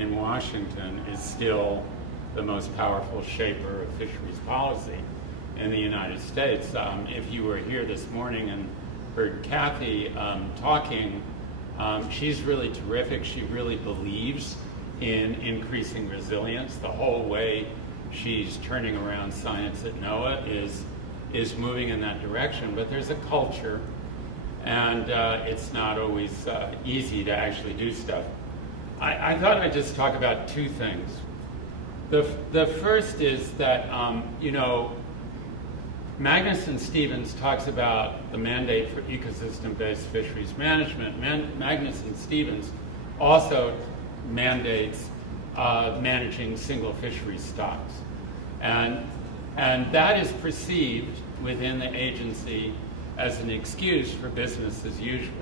in Washington is still the most powerful shaper of fisheries policy in the United States. If you were here this morning and heard Kathy talking, she's really terrific. She really believes in increasing resilience. The whole way she's turning around science at NOAA is moving in that direction. But there's a culture, and it's not always easy to actually do stuff. I thought I'd just talk about two things. The first is that, Magnuson-Stevens talks about the mandate for ecosystem-based fisheries management. Magnuson-Stevens also mandates managing single fishery stocks. And that is perceived within the agency as an excuse for business as usual.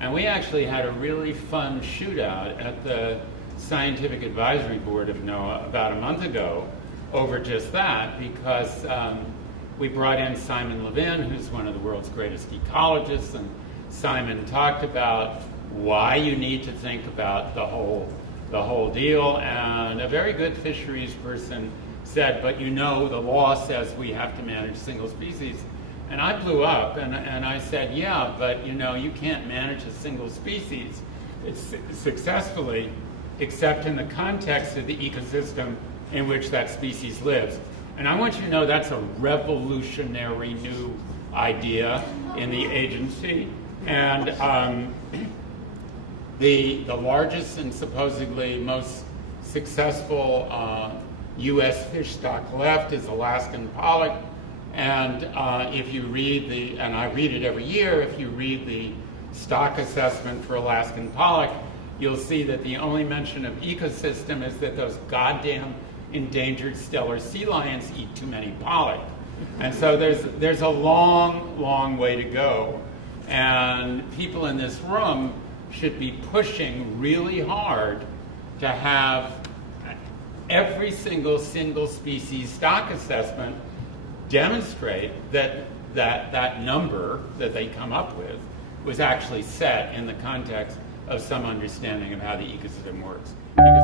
And we actually had a really fun shootout at the Scientific Advisory Board of NOAA about a month ago over just that, because we brought in Simon Levin, who's one of the world's greatest ecologists, and Simon talked about why you need to think about the whole deal. And a very good fisheries person said, but the law says we have to manage single species. And I blew up and I said, yeah, but you can't manage a single species successfully except in the context of the ecosystem in which that species lives. And I want you to know that's a revolutionary new idea in the agency. And the largest and supposedly most successful U.S. fish stock left is Alaskan pollock. And if you read and I read it every year, if you read the stock assessment for Alaskan pollock, you'll see that the only mention of ecosystem is that those goddamn endangered stellar sea lions eat too many pollock. And so there's a long, long way to go. And people in this room should be pushing really hard to have every single species stock assessment demonstrate that number that they come up with was actually set in the context of some understanding of how the ecosystem works. Because